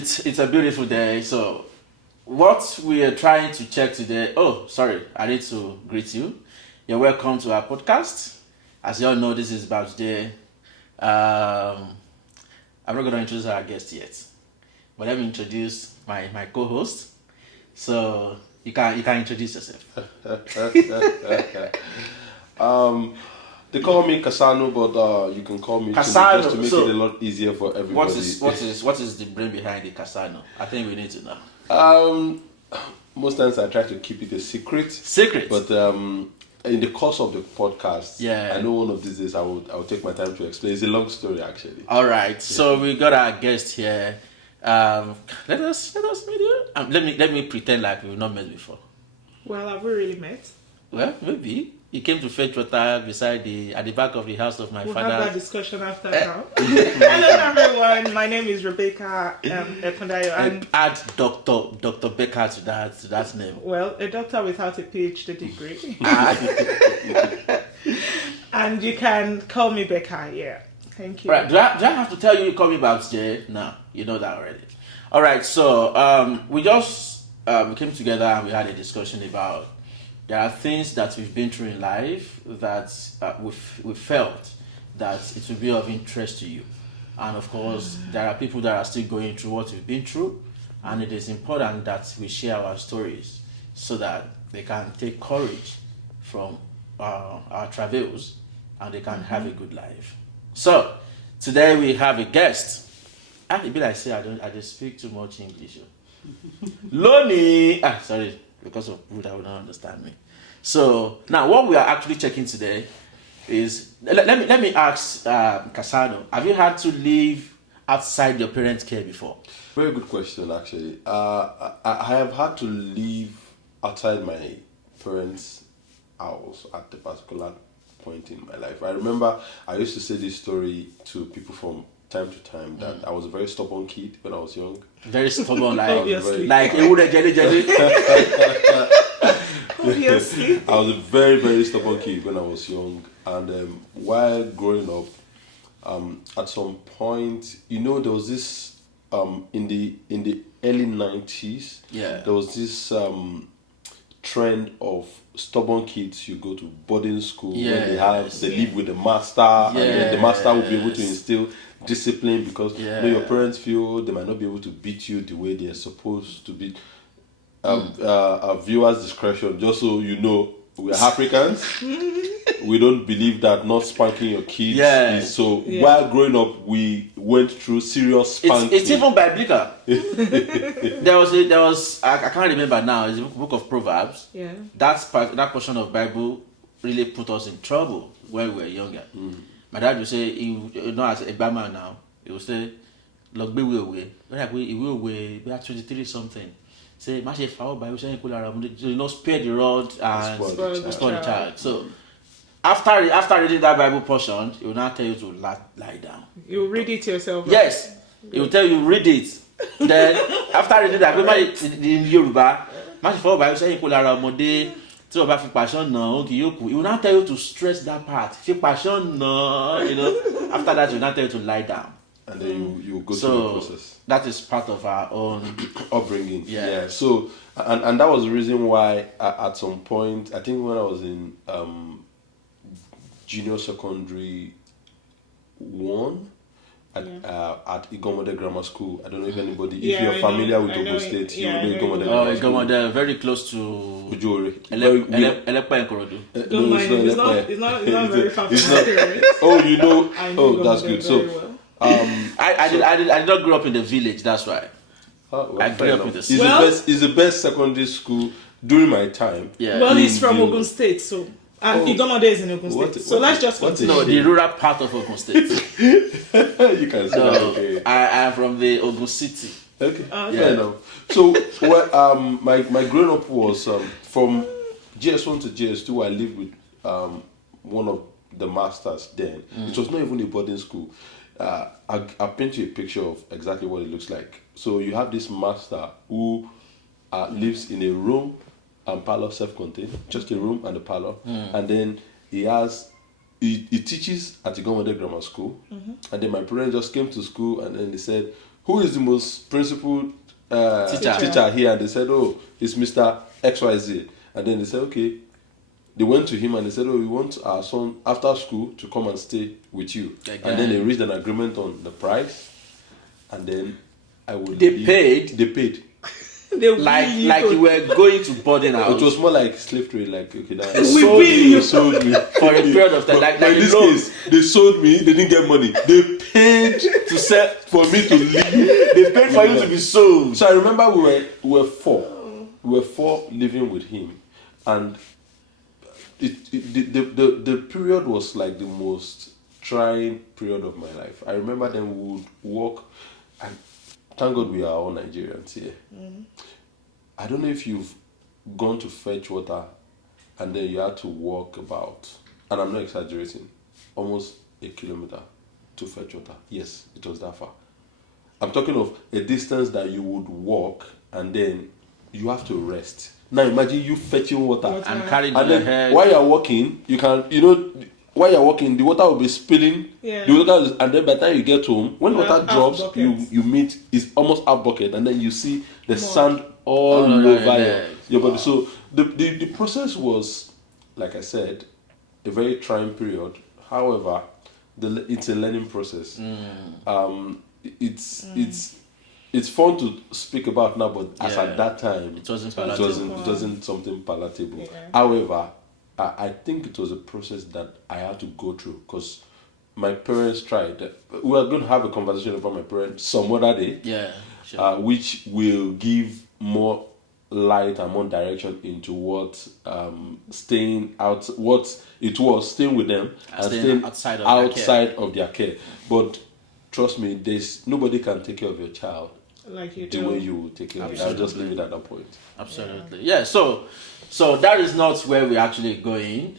It's a beautiful day. So, what we are trying to check today. Oh, sorry, I need to greet you. You're welcome to our podcast. As you all know, this is Babsjay. I'm not going to introduce our guest yet, but let me introduce my co-host. So you can introduce yourself. They call me Casano, but you can call me Casano, just to make it a lot easier for everybody. What is the brain behind the Casano? I think we need to know. Most times I try to keep it a secret. Secret. But in the course of the podcast, yeah, I know one of these days I will take my time to explain. It's a long story actually. All right. Yeah. So we got our guest here. Let us meet you. Let me pretend like we've not met before. Well, have we really met? Well, maybe. He came to fetch water at the back of the house of my father. We'll have that discussion after now. Hello everyone, my name is Rebecca Ekundayo. And add Dr. Becker to that name. Well, a doctor without a PhD degree. And you can call me Becca, yeah. Thank you. Right. Do I have to tell you call me Babsjay? No, you know that already. All right, so we just came together and we had a discussion about there are things that we've been through in life that we felt that it will be of interest to you. And of course, there are people that are still going through what we've been through, and it is important that we share our stories so that they can take courage from our travels and they can have a good life. So, today we have a guest. It be like say I just speak too much English. Loni! Sorry. Because of people that would not understand me. So now what we are actually checking today is let me ask Casano, have you had to live outside your parents' care before? Very good question actually. I have had to live outside my parents' house at a particular point in my life. I remember I used to say this story to people from time to time that I was a very stubborn kid when I was young. Very stubborn, like obviously. Like it would jelly. Obviously. I was a very, very stubborn kid when I was young, and while growing up, at some point, there was this in the early 90s. Yeah. There was this trend of stubborn kids. You go to boarding school when they live with the master, and then the master will be able to instill discipline because your parents feel they might not be able to beat you the way they are supposed to beat. Viewers' discretion, just so you know, we are Africans. We don't believe that not spanking your kids is so. While growing up, we went through serious spanking. It's even biblical. there was I can't remember now. It's the book of Proverbs. Yeah. That portion of Bible really put us in trouble when we were younger. My dad would say, as a barman now, he would say, "Look, be away. We are 23 something. Say, spare the rod and spoil the child." So after reading that Bible portion, he will now tell you to lie down. You read it yourself. Yes, he will tell you read it. Then after reading that, in Yoruba, he will now tell you to stress that part. After that, he will now tell you to lie down. And then you go through the process. That is part of our own upbringing. Yeah. So, and that was the reason why at some point, I think when I was in junior secondary 1 at Igomode Grammar School. I don't know if anybody, if you're familiar with Ogun State, you know Igomode Grammar School. Igomode, very close to Ujore. Elepa and Korodu. Don't mind him. It's not very far from my Oh, that's good. So. I did not grow up in the village. That's why. I grew up in the city. It's the best secondary school during my time. Yeah. Well, he's from Ogun State, so Igomode is in Ogun State. So let's just continue. No, the rural part of Ogun State. You can say that. Okay. I am from the Ogun City. Okay. Fair enough. So, my growing up was from GS1 to GS2. I lived with one of the masters then. It was not even a boarding school. I'll paint you a picture of exactly what it looks like. So you have this master who lives in a room and parlor, self-contained, just a room and a parlor, and then he teaches at Igomode Grammar School, and then my parents just came to school and then they said, who is the most principled Teacher. teacher here? And they said, oh, it's Mr. XYZ. And then they said, okay. They went to him and they said, oh, we want our son after school to come and stay with you. Again. And then they reached an agreement on the price. And then I would They paid? They paid. They Like really you were going to boarding It house was more like slave trade, like, okay, now We really- they sold me. for a period of time. Like But in you this know, case, they sold me, they didn't get money. They paid to sell for me to leave. they paid for you to be sold. So I remember we were four. We were four living with him. And the period was like the most trying period of my life. I remember then we would walk, and thank God we are all Nigerians here. I don't know if you've gone to fetch water and then you had to walk about, and I'm not exaggerating, almost a kilometer to fetch water. Yes, it was that far. I'm talking of a distance that you would walk and then you have to rest. Now imagine you fetching water. And carried And your then head. while you're walking, you can, while you're walking, the water will be spilling. Yeah. The water, and then by the time you get home, when the water Half drops, bucket. you meet, it's almost half bucket, and then you see the Mud. sand all All over over your your, legs. your body. So the process was, like I said, a very trying period. However, it's a learning process. It's fun to speak about now, but as Yeah. at that time, It wasn't it palatable. wasn't something palatable. Yeah. However, I think it was a process that I had to go through because my parents tried. We are going to have a conversation about my parents some other day, Yeah, sure. which will give more light and more direction into what staying out, what it was staying with them and staying staying outside of their care. of their care. But trust me, there's nobody can take care of your child like you the do. way you will take care of it. I'll just leave it at that point. Absolutely. Yeah. So that is not where we're actually going.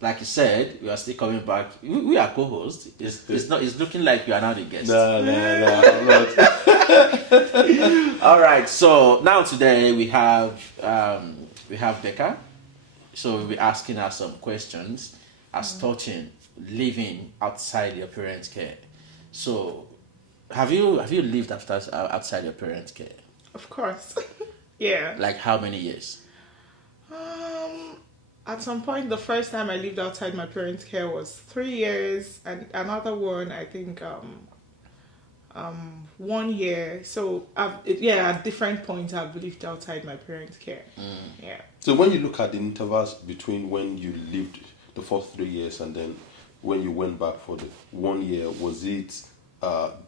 Like you said, we are still coming back. We are co-hosts. It's not. It's looking like we are now the guests. No, I'm not. All right. So now today we have Becca. So we'll be asking her some questions as touching living outside your parents' care. So have you lived outside your parents' care? Of course. Yeah. Like how many years? At some point, the first time I lived outside my parents' care was 3 years, and another one, I think, 1 year. So, at different points, I've lived outside my parents' care. Yeah. So when you look at the intervals between when you lived the first 3 years and then when you went back for the 1 year, was it?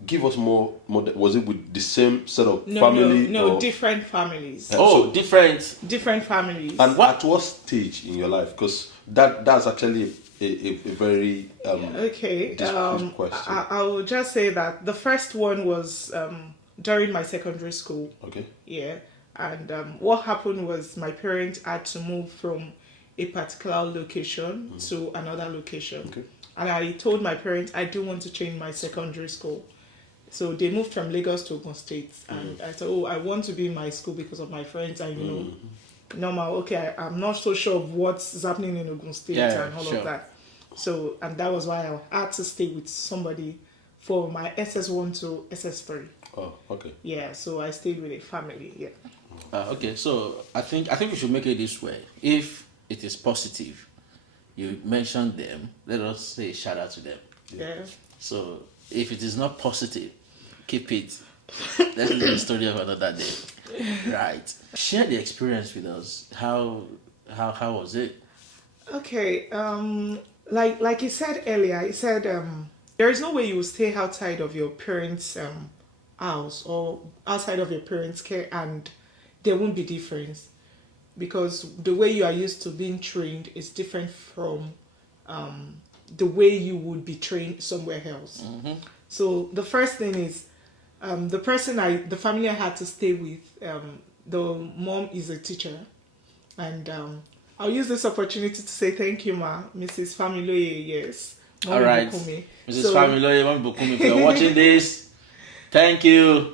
Give us more. Was it with the same set of family? No, or- different families. Different. Different families. And at what stage in your life? Because that's actually a very Okay. discreet question. I will just say that the first one was during my secondary school. Okay. Yeah. And what happened was my parents had to move from a particular location to another location. Okay. And I told my parents I do want to change my secondary school. So they moved from Lagos to Ogun State. And I said, I want to be in my school because of my friends and, normal. Okay, I'm not so sure of what's happening in Ogun State and all of that. So, and that was why I had to stay with somebody for my SS1 to SS3. Oh, okay. Yeah, so I stayed with a family, yeah. Okay, so I think we should make it this way. If it is positive, you mentioned them, let us say shout out to them. Yeah. So if it is not positive, keep it. Let's leave the story of another day. Right. Share the experience with us. How was it? Okay, like you said earlier, you said there is no way you will stay outside of your parents' house or outside of your parents' care and there won't be difference because the way you are used to being trained is different from the way you would be trained somewhere else. So the first thing is the family I had to stay with, the mom is a teacher, and I'll use this opportunity to say thank you, ma, Mrs. Familoye. Yes. All right, Bukumi. Mrs. Familoye, Mami Bukumi, if you're watching this, thank you.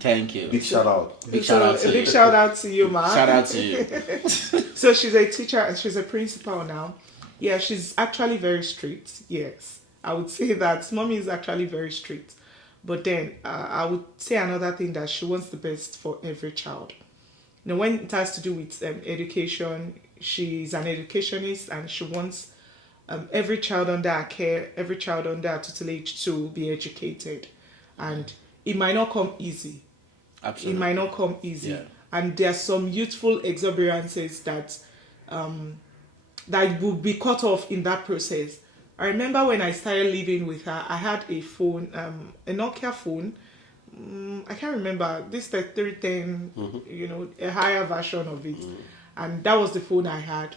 Big shout out. Big shout out to a big you. shout out to you, ma. Shout out to you. So she's a teacher and she's a principal now. Yeah, she's actually very strict. Yes, I would say that mommy is actually very strict. But then I would say another thing, that she wants the best for every child. When it has to do with education, she's an educationist, and she wants every child under her care, every child under her tutelage to be educated. And it might not come easy. Absolutely. It might not come easy. Yeah. And there are some youthful exuberances that that will be cut off in that process. I remember when I started living with her, I had a phone, a Nokia phone. I can't remember, this 3310, a higher version of it. And that was the phone I had.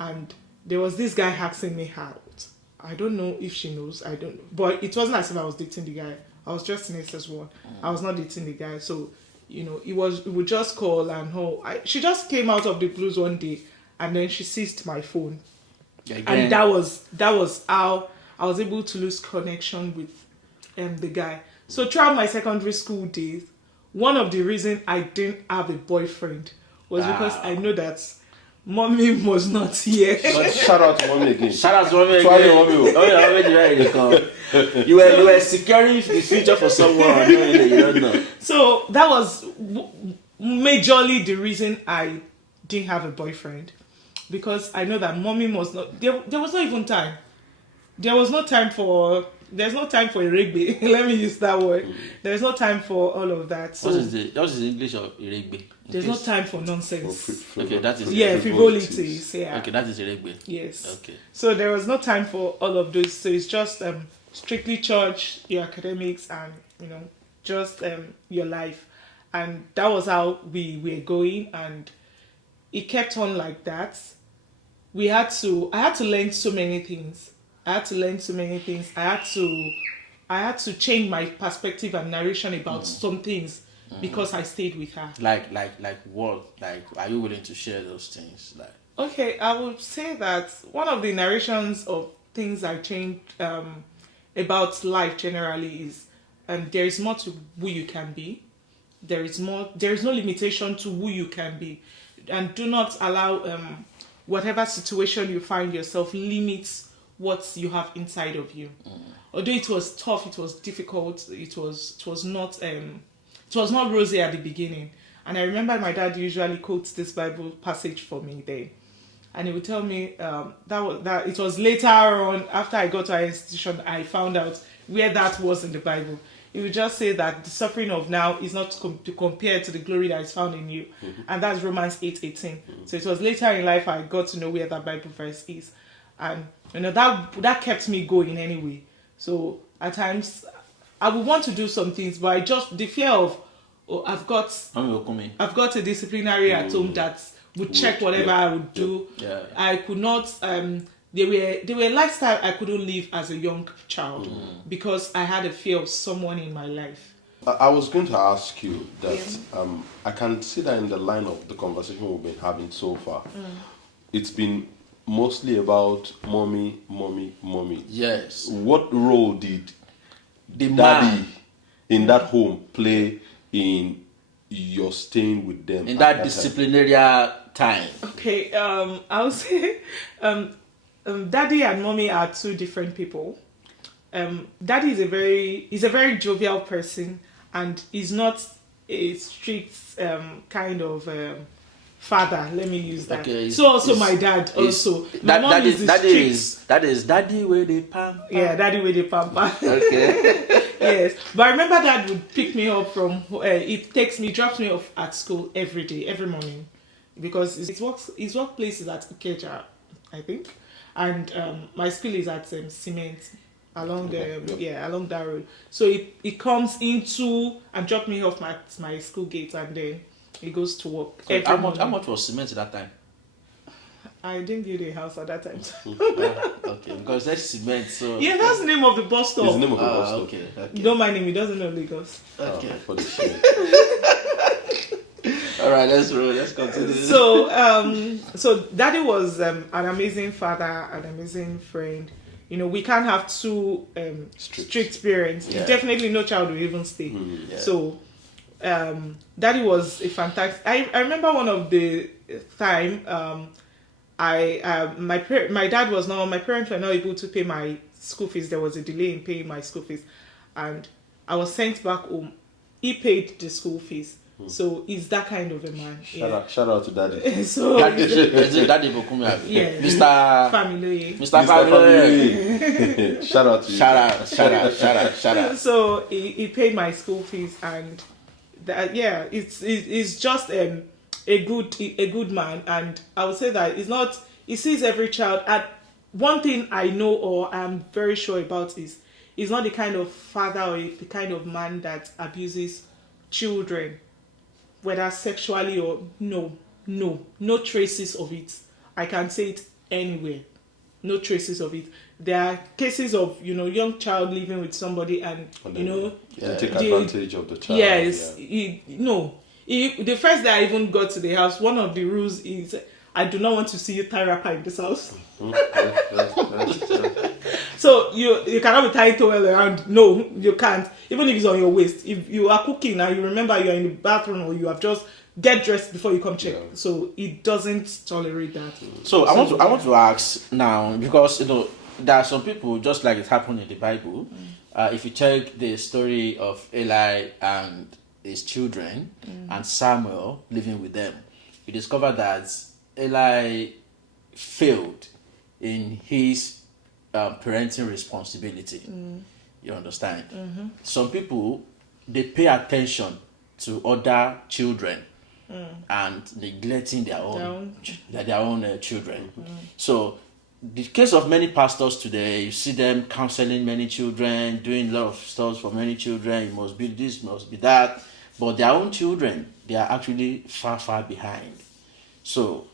And there was this guy asking me out. I don't know if she knows, I don't know. But it wasn't as if I was dating the guy. I was just in SS1. I was not dating the guy. So, it would just call, and she just came out of the blues one day, and then she seized my phone. Again. And that was how I was able to lose connection with the guy. So throughout my secondary school days, one of the reasons I didn't have a boyfriend was because I know that mommy was not here. But shout out to mommy again. Shout out to mommy Try again. your mommy. Oh yeah, mommy, there you come. You were securing the future for someone. You don't know. So that was majorly the reason I didn't have a boyfriend, because I know that mommy was not there. There was not even time. There's no time for a rugby. Let me use that word. There's no time for all of that. So What is the English of rugby? there's no time for nonsense. Okay, that is Frivolities. Yeah. Okay, that is rugby. Yes. Okay. So there was no time for all of those. So it's just strictly church, your academics, and just your life. And that was how we were going, and it kept on like that. I had to learn so many things. I had to change my perspective and narration about some things because I stayed with her. Like what? Like, are you willing to share those things? Like, Okay, I would say that one of the narrations of things I changed about life generally is there is more to who you can be. There is no limitation to who you can be. And do not allow whatever situation you find yourself limits what you have inside of you. Although it was tough, it was difficult, it was not rosy at the beginning. And I remember my dad usually quotes this Bible passage for me there. And he would tell me that it was later on, after I got to our institution, I found out where that was in the Bible. He would just say that the suffering of now is not to compare to the glory that is found in you. And that's Romans 8:18. So it was later in life I got to know where that Bible verse is. And that kept me going anyway. So at times I would want to do some things, but I just, the fear of, I've got a disciplinary at home that would check whatever I would do. Yeah. I could not. They were lifestyle I couldn't live as a young child because I had a fear of someone in my life. I was going to ask you that I can see that in the line of the conversation we've been having so far. It's been mostly about mommy. yes. What role did The daddy man in that home play in your staying with them in at that time? disciplinary time. Okay, I would say daddy and mommy are two different people. Daddy is a very jovial person, and is not a strict kind of father. Let me use that. Okay, so also my dad also. My mom that is is strict. that is daddy where they pamper. Yeah, daddy with the pamper. Okay. Yes, but I remember dad would pick me up from. Drops me off at school every day, every morning, because his workplace is at Ikeja, I think, and my school is at Cement along along that road. So it comes into and drop me off at my school gate, and then he goes to work. So every how morning. much was cement at that time? I didn't build a house at that time. Okay, because that's cement. So Yeah, that's the name of the bus stop. It's the name of the bus stop. okay. Don't mind him, he doesn't know Lagos. Okay. For the shame. All right, let's continue. So daddy was an amazing father, an amazing friend. We can't have two strict parents. Yeah. Definitely no child will even stay. Yeah. So daddy was a fantastic. I remember one of the time my parents were not able to pay my school fees. There was a delay in paying my school fees, and I was sent back home. He paid the school fees. So he's that kind of a man. Shout out to daddy. So Daddy Bukumi, yeah, Mr. family. Mr. Family. Family. Shout out to you. Shout out. So he paid my school fees, and that it's just a good man, and I would say that it's not. He sees every child. And one thing I know, or I'm very sure about, is he's not the kind of father or the kind of man that abuses children, whether sexually or no traces of it. I can say it anywhere. No traces of it. There are cases of young child living with somebody and take advantage of the child. Yes, the first day I even got to the house, one of the rules is I do not want to see you tie wrapper in this house. So you cannot be tying towel around. No, you can't. Even if it's on your waist. If you are cooking and you remember you're in the bathroom or you have just get dressed before you come check. Yeah. So it doesn't tolerate that. So I want to ask now, because there are some people, just like it happened in the Bible. If you check the story of Eli and his children and Samuel living with them, you discover that Eli failed in his parenting responsibility. You understand? Some people, they pay attention to other children and neglecting their own children. So the case of many pastors today, you see them counseling many children, doing a lot of stuff for many children. You must be this, must be that, but their own children, they are actually far behind. So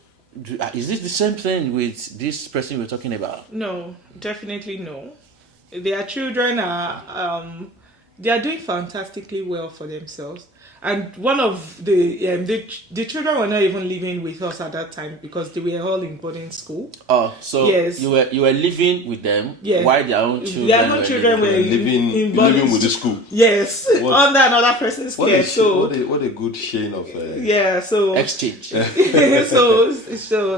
is this the same thing with this person we're talking about? No, definitely no. Their children are they are doing fantastically well for themselves. And one of the children were not even living with us at that time because they were all in boarding school. Oh, so yes. you were living with them while their own children were living with the school. Yes, under another person's care. What a good chain of exchange. so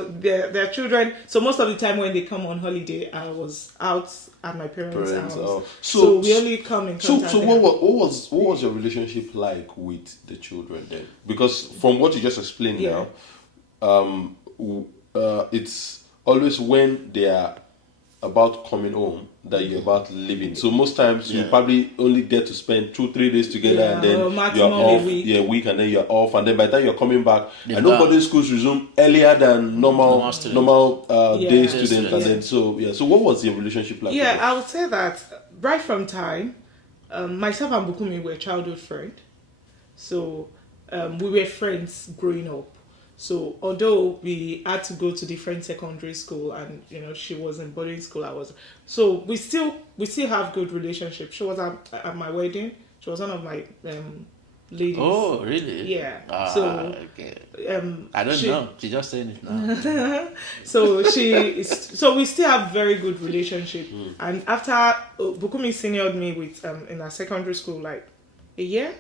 their children. So most of the time when they come on holiday, I was out at my parents' house. Oh. So we only come in contact. So what was your relationship like with the children then? Because from what you just explained now, it's always when they are about coming home that you're about leaving. So most times you probably only get to spend 2-3 days together, and then you're off a week, and then you're off, and then by the time you're coming back, I know boarding schools resume earlier than normal day students, and then so what was your relationship like? I would say that right from time, myself and Bukumi were childhood friends. So we were friends growing up. So although we had to go to different secondary school, and she was in boarding school, I was. So we still have good relationship. She was at my wedding. She was one of my ladies. Oh, really? Yeah. Okay. I don't know. She's just saying it now. So we still have very good relationship. And after Bukumi seniored me with in our secondary school like a year,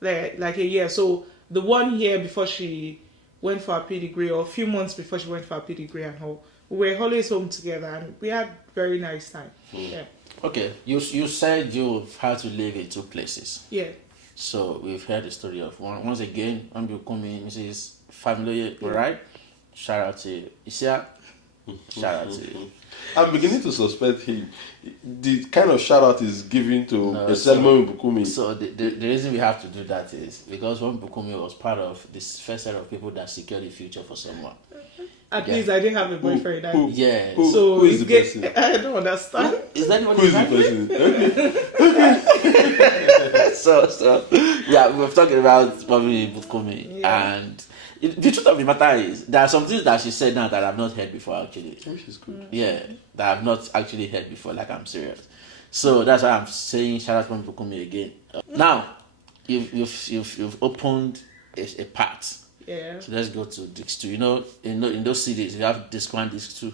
like a year. So the 1 year before she went for a pedigree, or a few months before she went for a pedigree and all, we were always home together and we had very nice time. Yeah. Okay, you said you've had to live in 2 places. Yeah. So we've heard the story of once again, Mrs. Family, right? Shout out to Isia. Shout out to you. I'm beginning to suspect the kind of shout out is given to Selma Bukumi. So the reason we have to do that is because when Bukumi was part of this first set of people that secured the future for someone. At least I didn't have a boyfriend. Who is the person? I don't understand. Is that who is the person? So we're talking about probably Bukumi, and the truth of the matter is there are some things that she said now that I've not heard before actually. Which is good. Yeah, that I've not actually heard before. Like, I'm serious. So that's why I'm saying shout out to Bukumi again. Now you've opened a part. Yeah. So let's go to Disc 2. In those CDs you have Disc 1, Disc 2.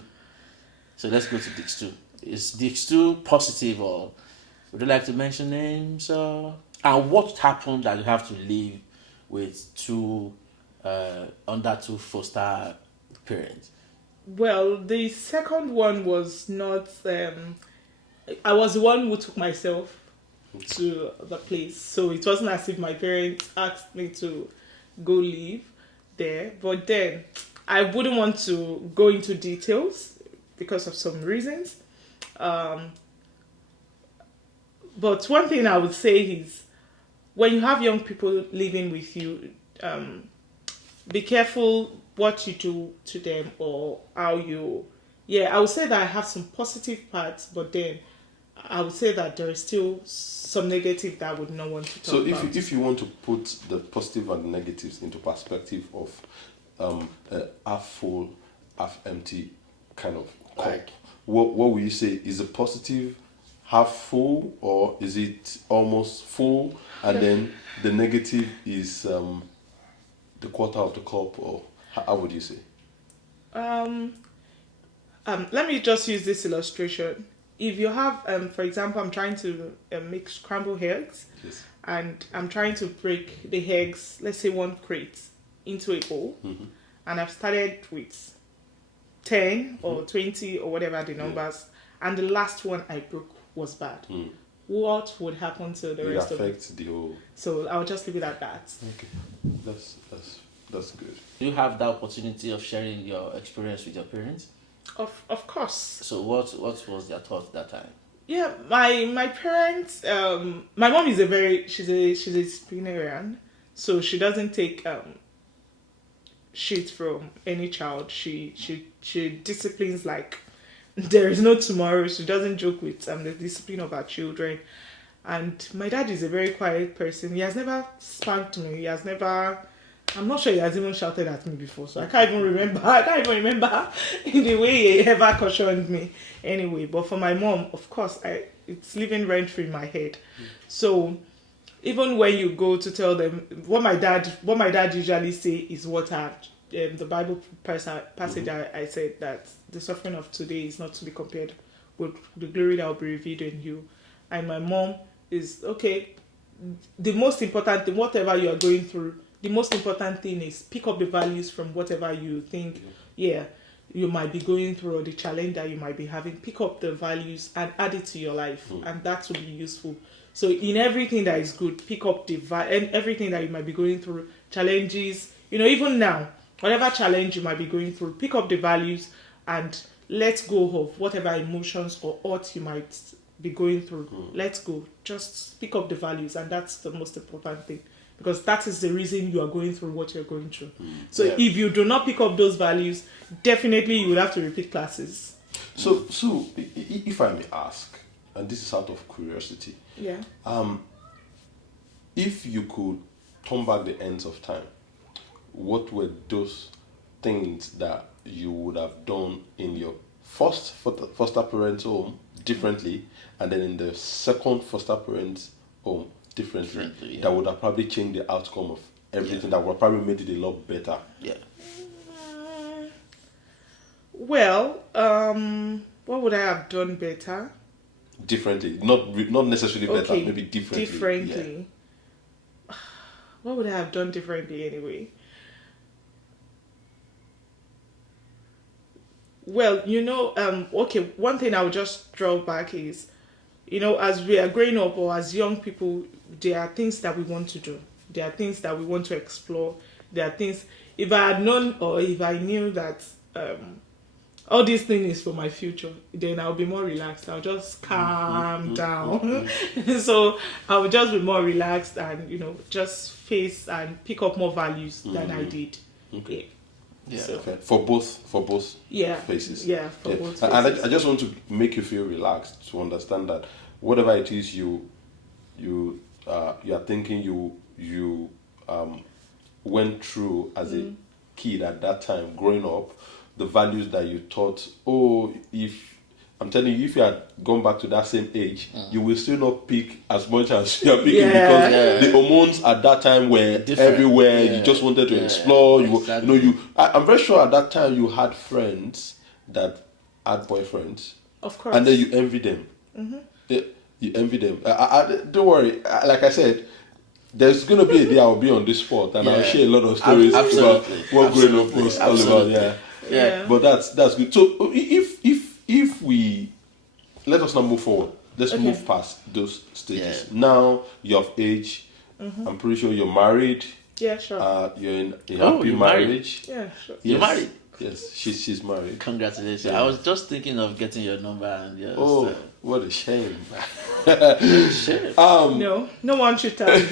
So let's go to Disc 2. Is Disc 2 positive, or would you like to mention names? And what happened that you have to live with under 2 foster parents? Well, the second one was not. I was the one who took myself to the place. So it wasn't as if my parents asked me to go live there. But then I wouldn't want to go into details because of some reasons. But one thing I would say is when you have young people living with you, be careful what you do to them or how you. Yeah, I would say that I have some positive parts, but then I would say that there is still some negative that I would not want to talk So about. if you want to put the positive and negatives into perspective of a half full, half empty kind of cup, Like- what will you say is the positive half full, or is it almost full, and then the negative is the quarter of the cup, or how would you say? Let me just use this illustration. If you have, for example, I'm trying to make scrambled eggs, Yes. and I'm trying to break the eggs, let's say one crate, into a bowl, and I've started with 10 or 20 or whatever the numbers, and the last one I broke was bad. What would happen to the It rest of it? affects the whole. So I'll just leave it at that. Okay, that's good. Do you have that opportunity of sharing your experience with your parents? Of course. So what was their thought that time? Yeah, my parents. My mom is she's a disciplinarian, so she doesn't take shit from any child. She disciplines like there is no tomorrow. She doesn't joke with the discipline of her children. And my dad is a very quiet person. He has never spanked me. He has never. I'm not sure he has even shouted at me before, so I can't even remember. In the way he ever cautioned me. Anyway, but for my mom, of course, it's living rent free in my head. So even when you go to tell them what my dad usually say is what the Bible passage I said that the suffering of today is not to be compared with the glory that will be revealed in you. And my mom is okay. The most important thing, whatever you are going through, the most important thing is pick up the values from whatever you think, you might be going through, or the challenge that you might be having. Pick up the values and add it to your life, and that will be useful. So in everything that is good, pick up and everything that you might be going through, challenges, even now, whatever challenge you might be going through, pick up the values and let go of whatever emotions or odds you might be going through. Let go. Just pick up the values, and that's the most important thing. Because that is the reason you are going through what you're going through. So if you do not pick up those values, definitely you will have to repeat classes. So if I may ask, and this is out of curiosity, if you could turn back the ends of time, what were those things that you would have done in your foster parents' home differently, and then in the second foster parents' home differently, that would have probably changed the outcome of everything, that would have probably made it a lot better? Well, what would I have done better? Differently, not necessarily better, maybe differently. What would I have done differently anyway? Well, one thing I would just draw back is, as we are growing up or as young people, there are things that we want to do. There are things that we want to explore. There are things, if I had known or if I knew that all these things is for my future, then I'll be more relaxed. I'll just calm down. So I will just be more relaxed and, just face and pick up more values than I did. Okay. So, okay. For both phases. Yeah, for both And phases. I just want to make you feel relaxed, to understand that whatever it is you are thinking you went through as a kid at that time, growing up, the values that you thought, I'm telling you, if you had gone back to that same age, you will still not pick as much as you are picking, because the hormones at that time were everywhere. You just wanted to explore. I'm very sure at that time you had friends that had boyfriends. Of course. And then you envy them. You envy them. Don't worry. Like I said, there's going to be a day I'll be on this spot and I'll share a lot of stories about what growing up was all about. Yeah. But that's good. So if we let us now move forward. let's Okay. move past those stages. Yeah. Now you're of age. I'm pretty sure you're married. Yeah, sure. You're in a Oh, happy you're married? marriage. Yeah, sure. You're Yes. married? Yes, she's married. Congratulations. Yeah. I was just thinking of getting your number and just. Oh, what a shame. Shit. No one should tell you.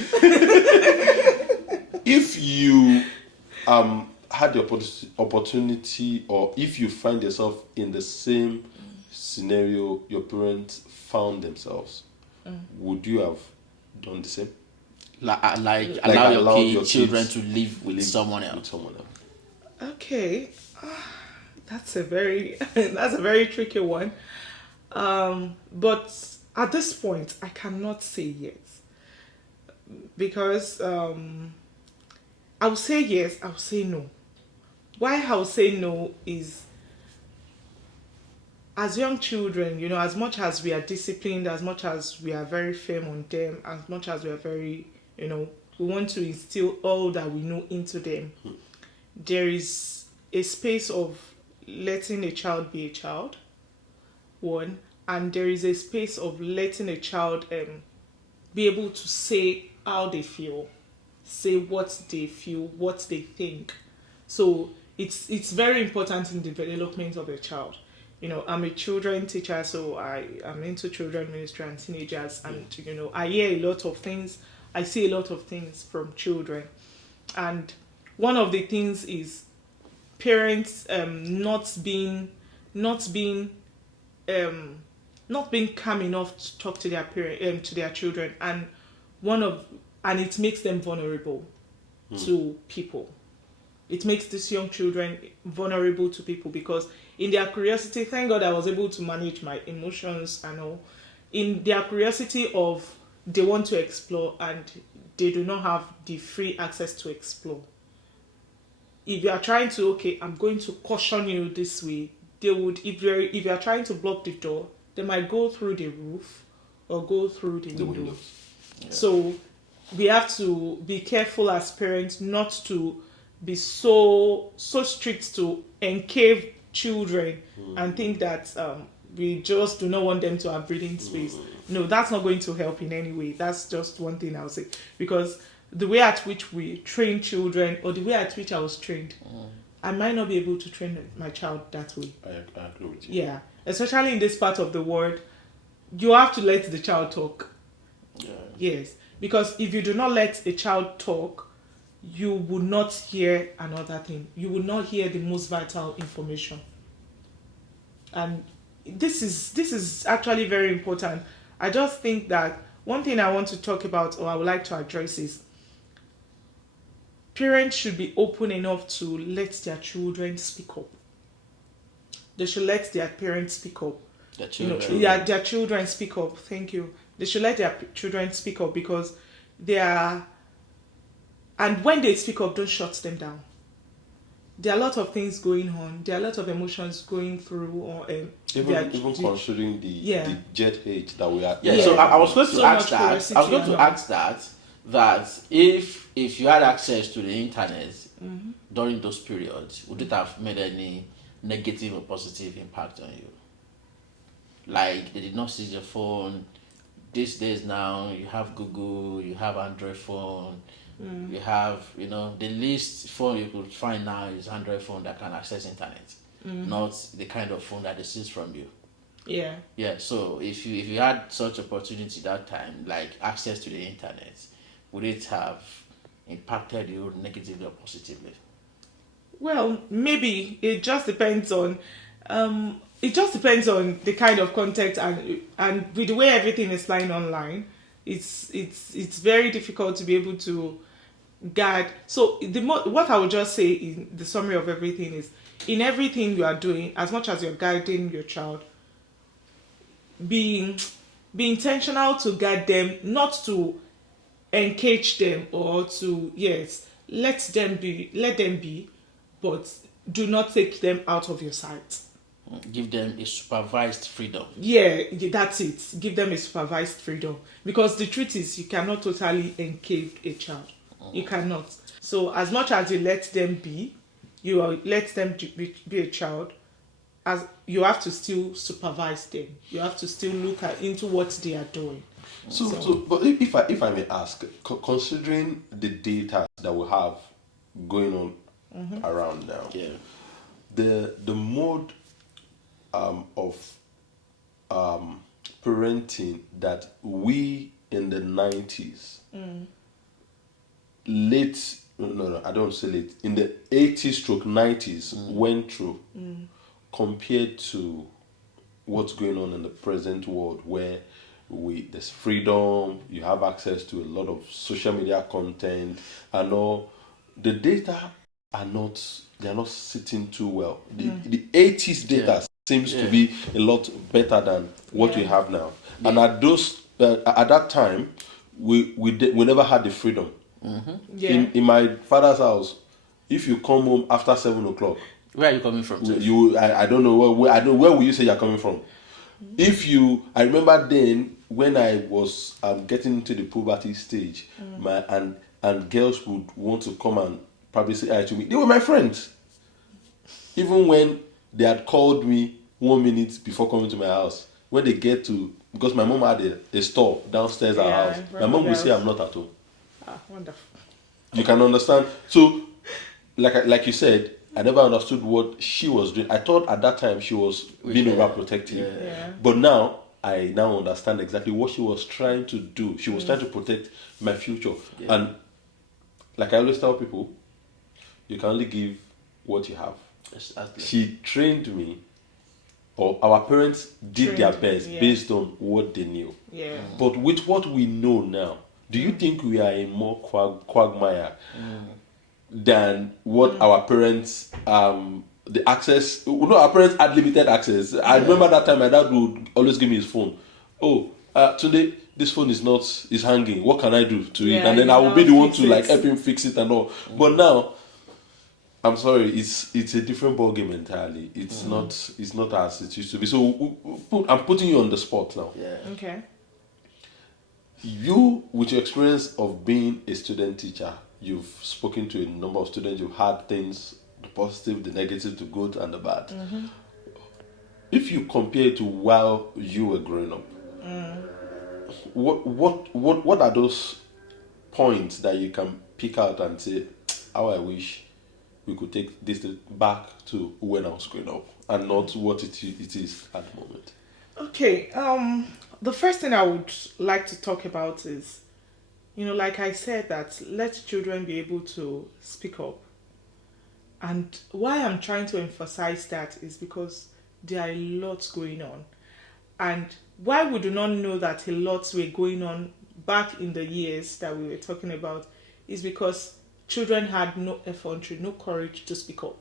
If you had the opportunity, or if you find yourself in the same scenario your parents found themselves, would you have done the same? Like allow allow your your children kids to live with someone With else. someone else. Okay, that's a very tricky one. But at this point, I cannot say yes because I'll say yes, I'll say no. Why I'll say no is, as young children, as much as we are disciplined, as much as we are very firm on them, as much as we are very, we want to instill all that we know into them, there is a space of letting a child be a child, one, and there is a space of letting a child be able to say how they feel, say what they feel, what they think. So it's very important in the development of a child. I'm a children teacher, so I'm into children ministry and teenagers, and I hear a lot of things, I see a lot of things from children, and one of the things is parents not being calm enough to talk to their children, and it makes them vulnerable to people. It makes these young children vulnerable to people because in their curiosity, thank God I was able to manage my emotions and all. In their curiosity of they want to explore and they do not have the free access to explore. If you are trying to, okay, I'm going to caution you this way, they would, if you are trying to block the door, they might go through the roof or go through the window. Yeah. So we have to be careful as parents not to be so strict to encave children and think that we just do not want them to have breathing space. No, that's not going to help in any way. That's just one thing I'll say. Because the way at which we train children, or the way at which I was trained, I might not be able to train my child that way. I agree with you. Yeah. Especially in this part of the world, you have to let the child talk. Yeah. Yes. Because if you do not let a child talk, you will not hear another thing. You will not hear the most vital information. And this is actually very important. I just think that one thing I want to talk about, or I would like to address, is parents should be open enough to let their children speak up. They should let their parents speak up. The children. Their children speak up. Thank you. They should let their children speak up because they are. And when they speak up, don't shut them down. There are a lot of things going on. There are a lot of emotions going through. Or Even considering the jet age that we are. Yeah. Yeah. So I was going to So ask much that. curiosity I was going to and ask that if you had access to the internet during those periods, would it have made any negative or positive impact on you? Like they did not seize your phone. These days now, you have Google, you have Android phone. You have, the least phone you could find now is Android phone that can access internet, not the kind of phone that they seize from you. Yeah. Yeah, so if you had such opportunity that time, like access to the internet, would it have impacted you negatively or positively? Well, maybe it just depends on the kind of content and with the way everything is lying online, it's very difficult to be able to guide. So what I would just say in the summary of everything is, in everything you are doing, as much as you're guiding your child, be intentional to guide them, not to engage them or to let them be, but do not take them out of your sight. Give them a supervised freedom. Yeah, that's it. Give them a supervised freedom. Because the truth is, you cannot totally encave a child. You cannot. So as much as you let them be, let them be a child, as you have to still supervise them. You have to still look into what they are doing. But if I may ask, considering the data that we have going on around now, Yeah. the mode of parenting that we in the 90s, late, no, I don't say late, in the 80s stroke 90s went through, compared to what's going on in the present world, where there's freedom, you have access to a lot of social media content and all. The data are not sitting too well. The 80s data seems to be a lot better than what we have now. And at that time, we never had the freedom. In my father's house, if you come home after 7 o'clock, Where are you coming from? I don't know where will you say you're coming from? I remember then when I was getting into the puberty stage, and girls would want to come and probably say hi to me. They were my friends, even when they had called me 1 minute before coming to my house. When they get to, because my mom had a store downstairs at our house, my mom will say I'm not at home. Wonderful. You can understand. So, like you said, I never understood what she was doing. I thought at that time she was being overprotective. Yeah. But now, I now understand exactly what she was trying to do. She was trying to protect my future. Yeah. And like I always tell people, you can only give what you have. Exactly. She trained me, or our parents did their best based on what they knew. Yeah. But with what we know now, do you think we are a more quagmire than what our parents, the access, our parents had limited access. I remember that time my dad would always give me his phone. Today this phone is hanging. What can I do to it? And then I will be the one to help him fix it and all. But now, I'm sorry, it's a different ballgame entirely. It's not as it used to be. So I'm putting you on the spot now. Yeah. Okay. You, with your experience of being a student teacher, you've spoken to a number of students, you've had things, the positive, the negative, the good and the bad. If you compare it to while you were growing up, what are those points that you can pick out and say, how I wish we could take this back to when I was growing up and not what it is at the moment? Okay. The first thing I would like to talk about is, like I said, that let children be able to speak up. And why I'm trying to emphasize that is because there are lots going on. And why we do not know that a lot were going on back in the years that we were talking about is because children had no effrontery, no courage to speak up.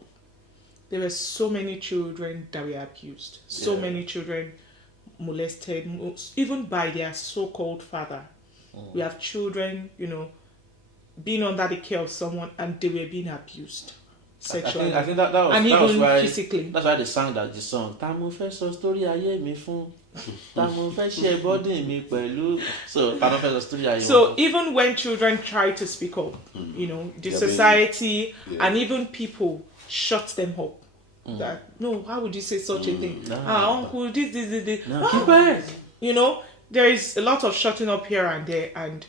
There were so many children that were abused. So many children molested, even by their so-called father. We have children, being under the care of someone and they were being abused sexually. I think that was, and that even was why, physically. That's why they sang the song. Ta mo fẹ́ sọ story ayé mi fún. Ta mo fẹ́ share body mi pẹ̀lú. So ta mo fẹ́ sọ story ayé. So even when children try to speak up, the society and even people shut them up. That no, how would you say such a thing? Uncle, this. No, keep quiet. There is a lot of shutting up here and there, and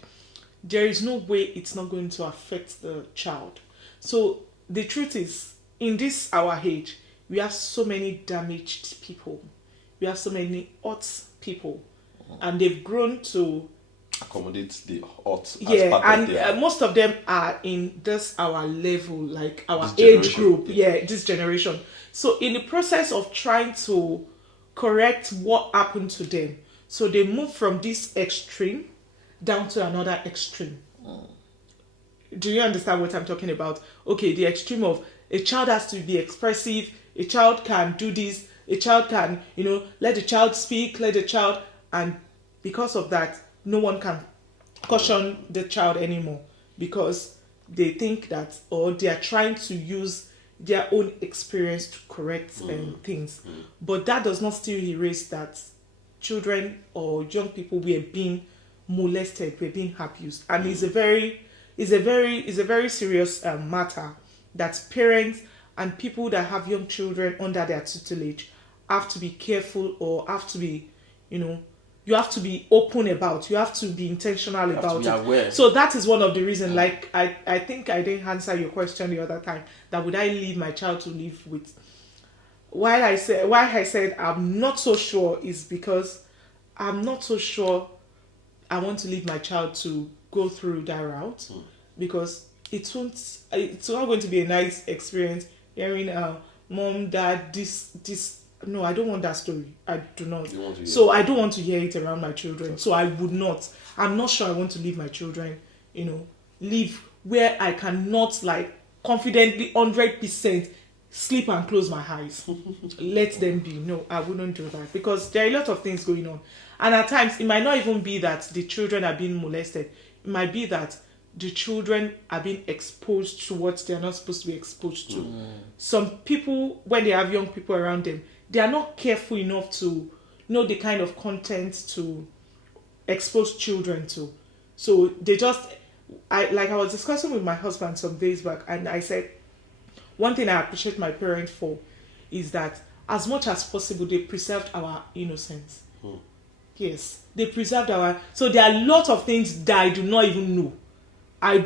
there is no way it's not going to affect the child. So the truth is, in this our age, we have so many damaged people. We have so many hurt people, and they've grown to accommodate the hurt. And most of them are in this our level, like our age group. This generation. So in the process of trying to correct what happened to them, so they move from this extreme down to another extreme. Do you understand what I'm talking about? Okay, the extreme of a child has to be expressive, a child can do this, a child can, let the child speak, and because of that, no one can caution the child anymore because they think that, or they are trying to use their own experience to correct things. But that does not still erase that children or young people were being molested, were being abused. And it's a very serious matter that parents and people that have young children under their tutelage have to be careful or have to be, you have to be open about, you have to be intentional have to about be it. aware. So that is one of the reasons, like I think I didn't answer your question the other time, that would I leave my child to live with. Why I said I'm not so sure is because I'm not so sure I want to leave my child to go through that route, because it's not going to be a nice experience hearing mom, dad, this. No, I don't want that story. I do not. You want to hear So I don't want to hear it around my children. So I would not. I'm not sure I want to leave my children, live where I cannot like confidently 100% sleep and close my eyes. Let them be. No, I wouldn't do that, because there are a lot of things going on. And at times it might not even be that the children are being molested. It might be that the children are being exposed to what they are not supposed to be exposed to. Some people, when they have young people around them, they are not careful enough to know the kind of content to expose children to. So they just, I was discussing with my husband some days back, and I said, one thing I appreciate my parents for is that as much as possible, they preserved our innocence. Yes, they preserved our. So there are a lot of things that I do not even know. I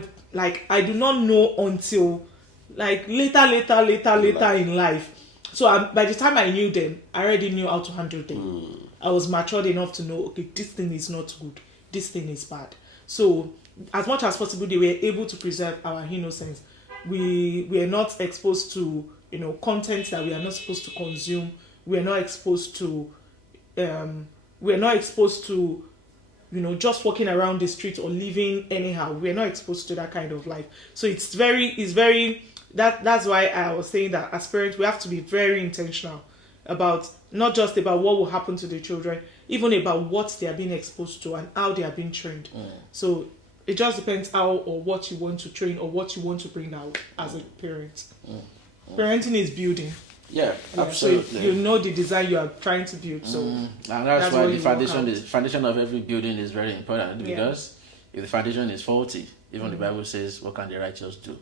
do not know until like later in life. So by the time I knew them, I already knew how to handle them. I was matured enough to know, okay, this thing is not good, this thing is bad. So as much as possible, they were able to preserve our innocence. We were not exposed to content that we are not supposed to consume. We are not exposed to just walking around the street or living anyhow. We're not exposed to that kind of life. So it's very that's why I was saying that as parents we have to be very intentional about not just about what will happen to the children, even about what they are being exposed to and how they are being trained. So it just depends how or what you want to train or what you want to bring out as a parent. Parenting is building. Yeah, absolutely. So you know the design you are trying to build. So and that's why what the you foundation of every building is very important, Yeah. because if the foundation is faulty, even the Bible says, what can the righteous do?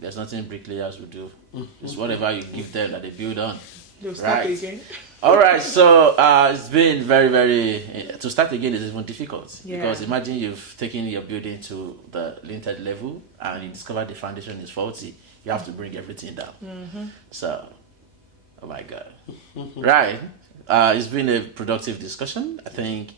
There's nothing bricklayers will do. It's whatever you give them that they build on. they'll start Right. again. All right, so it's been very, very to start again is even difficult, Yeah. because imagine you've taken your building to the linted level and you discover the foundation is faulty. You have to bring everything down. So, oh my God, right? It's been a productive discussion. I think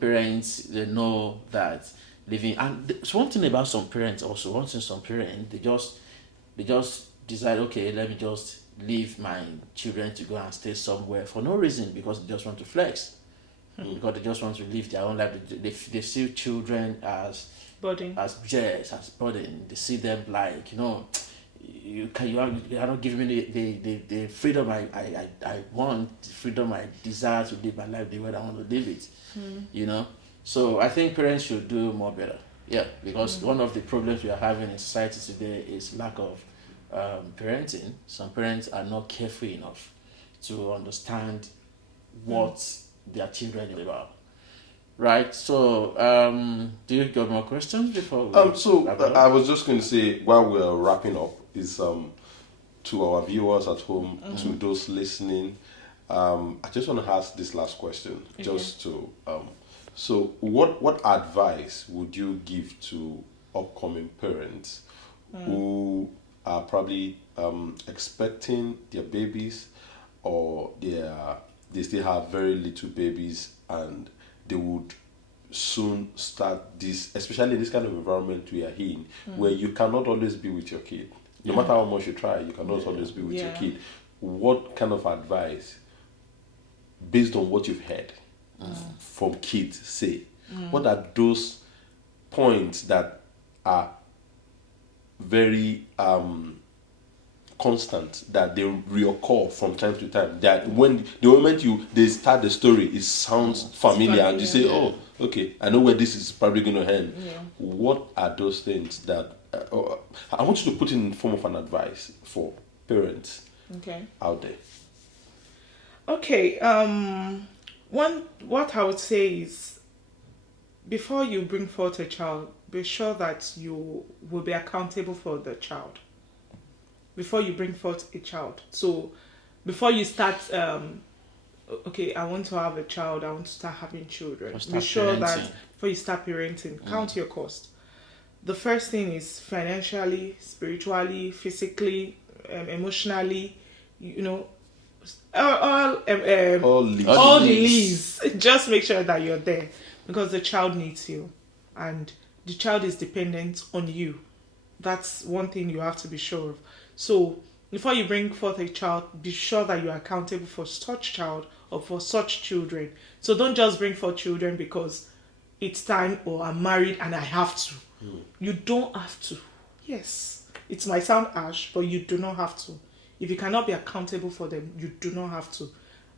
parents, they know that living, and there's one thing about some parents also. One thing some parents, they just decide, okay, let me just leave my children to go and stay somewhere for no reason, because they just want to flex, because they just want to live their own life. They see children as Body. as burden. They see them like, you are not giving me the freedom I want, the freedom I desire to live my life the way I want to live it. So I think parents should do more better. Yeah, because one of the problems we are having in society today is lack of parenting. Some parents are not careful enough to understand what their children are about. Right. So, do you got more questions before we wrap it up? I was just going to say, while we're wrapping up, is to our viewers at home, to those listening, I just want to ask this last question, just to so what advice would you give to upcoming parents who are probably expecting their babies, or they still have very little babies, and they would soon start this, especially this kind of environment we are in, where you cannot always be with your kid. No matter how much you try, you cannot always be with your kid. What kind of advice, based on what you've heard from kids, say? What are those points that are very constant, that they reoccur from time to time, that when the moment they start the story, it sounds familiar, and you say, oh, okay, I know where this is probably going to end. What are those things that I want you to put in form of an advice for parents out there? Okay. What I would say is, before you bring forth a child, be sure that you will be accountable for the child before you bring forth a child. So before you start, okay, I want to have a child, I want to start having children. Or Be start sure that parenting. before you start parenting, count your cost. The first thing is financially, spiritually, physically, emotionally, you know, All leads. all the leads. leads. Just make sure that you're there because the child needs you and the child is dependent on you. That's one thing you have to be sure of. So before you bring forth a child, be sure that you are accountable for such child or for such children. So don't just bring forth children because it's time or I'm married and I have to. You don't have to. Yes, it might sound harsh, but you do not have to. If you cannot be accountable for them, you do not have to.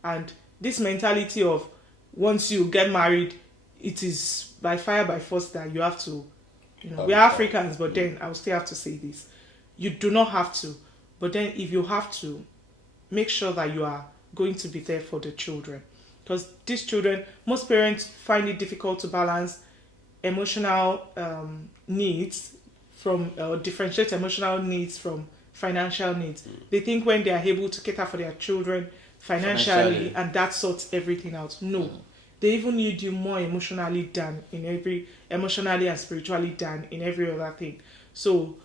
And this mentality of once you get married, it is by fire by force that you have to. We are Africans, but then I will still have to say this: you do not have to. But then, if you have to, make sure that you are going to be there for the children, because these children, most parents find it difficult to balance emotional needs from differentiate emotional needs from financial needs. They think when they are able to cater for their children financially and that sorts everything out. No, they even need you more emotionally emotionally and spiritually than in every other thing. So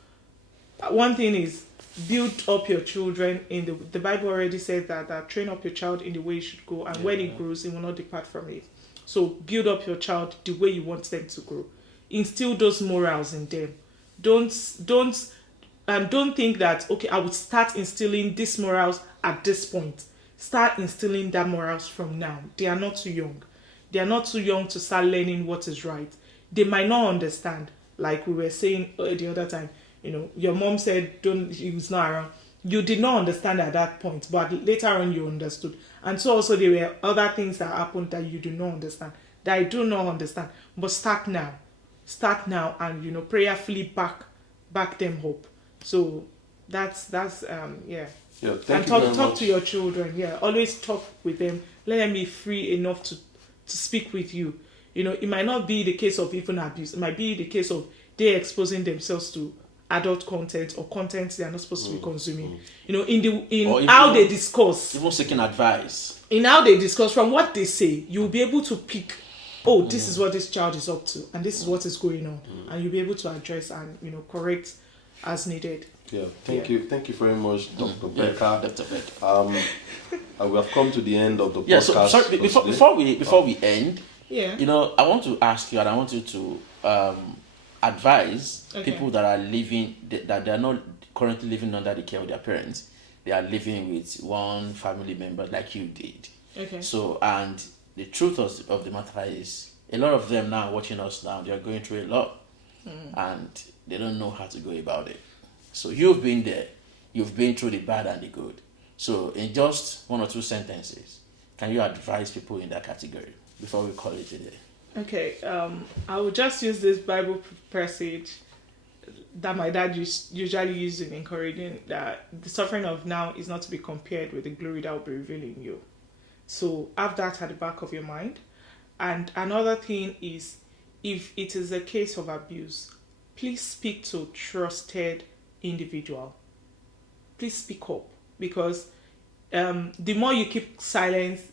one thing is build up your children in the Bible already says that train up your child in the way he should go, and when it grows, it will not depart from it. So build up your child the way you want them to grow. Instill those morals in them. Don't think that okay, I would start instilling these morals at this point. Start instilling that morals from now. They are not too young. They are not too young to start learning what is right. They might not understand, like we were saying the other time. Your mom said he was not around. You did not understand at that point, but later on you understood. And so also there were other things that happened that you do not understand, that I do not understand. But start now. Start now and prayerfully back them up. So that's yeah. Yeah, thank And you very talk much. to your children. Yeah, always talk with them. Let them be free enough to speak with you. It might not be the case of even abuse. It might be the case of they exposing themselves to adult content or content they are not supposed to be consuming. In how they discuss. Even seeking advice. In how they discuss, from what they say, you'll be able to pick, oh, this is what this child is up to, and this is what is going on, and you'll be able to address and correct as needed. Yeah, thank you very much, Dr. Becker. Dr. Becker. We have come to the end of the podcast. Yeah, so sorry, before we end, Yeah. I want to ask you and I want you to advise people that are living that they are not currently living under the care of their parents. They are living with one family member like you did. Okay. So, and the truth of the matter is, a lot of them now watching us now, they are going through a lot, and they don't know how to go about it. So you've been there, you've been through the bad and the good. So in just one or two sentences, can you advise people in that category before we call it a day? Okay, I will just use this Bible passage that my dad usually uses in encouraging that the suffering of now is not to be compared with the glory that will be revealed in you. So have that at the back of your mind. And another thing is, if it is a case of abuse, please speak to a trusted individual. Please speak up, because the more you keep silence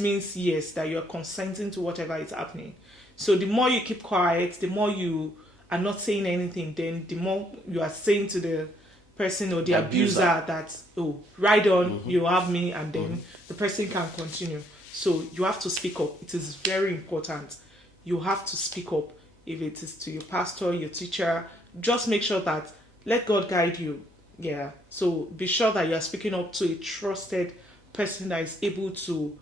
means yes, that you're consenting to whatever is happening. So the more you keep quiet, the more you are not saying anything, then the more you are saying to the person or the abuser that, oh, ride on, you have me, and then the person can continue. So you have to speak up. It is very important. You have to speak up. If it is to your pastor, your teacher, just make sure that let God guide you. Yeah. So be sure that you are speaking up to a trusted person that is able to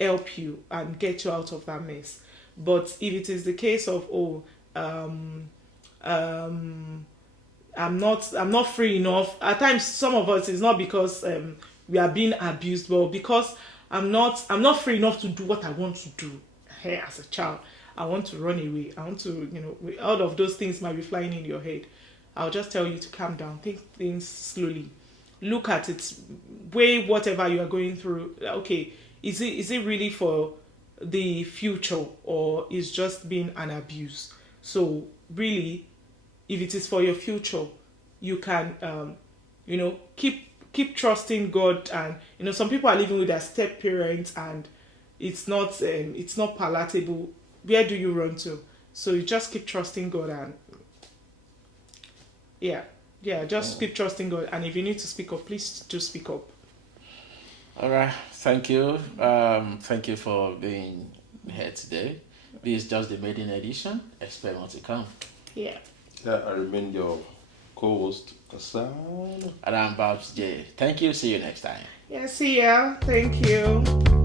help you and get you out of that mess. But if it is the case of I'm not free enough, at times some of us, it's not because we are being abused, but because I'm not free enough to do what I want to do as a child. I want to run away. I want to, all of those things might be flying in your head. I'll just tell you to calm down, think things slowly, look at it, weigh whatever you are going through. Okay, is it really for the future, or is just being an abuse? So really, if it is for your future, you can keep keep trusting God. And some people are living with their step parents, and it's not palatable. Where do you run to? So you just keep trusting God, and just keep trusting God. And if you need to speak up, please do speak up. All right. Thank you. Thank you for being here today. This is just the maiden edition. Expect more to come. Yeah. I remain your co-host, Kassan. And I'm Babsjay. Thank you. See you next time. Yeah, see ya. Thank you.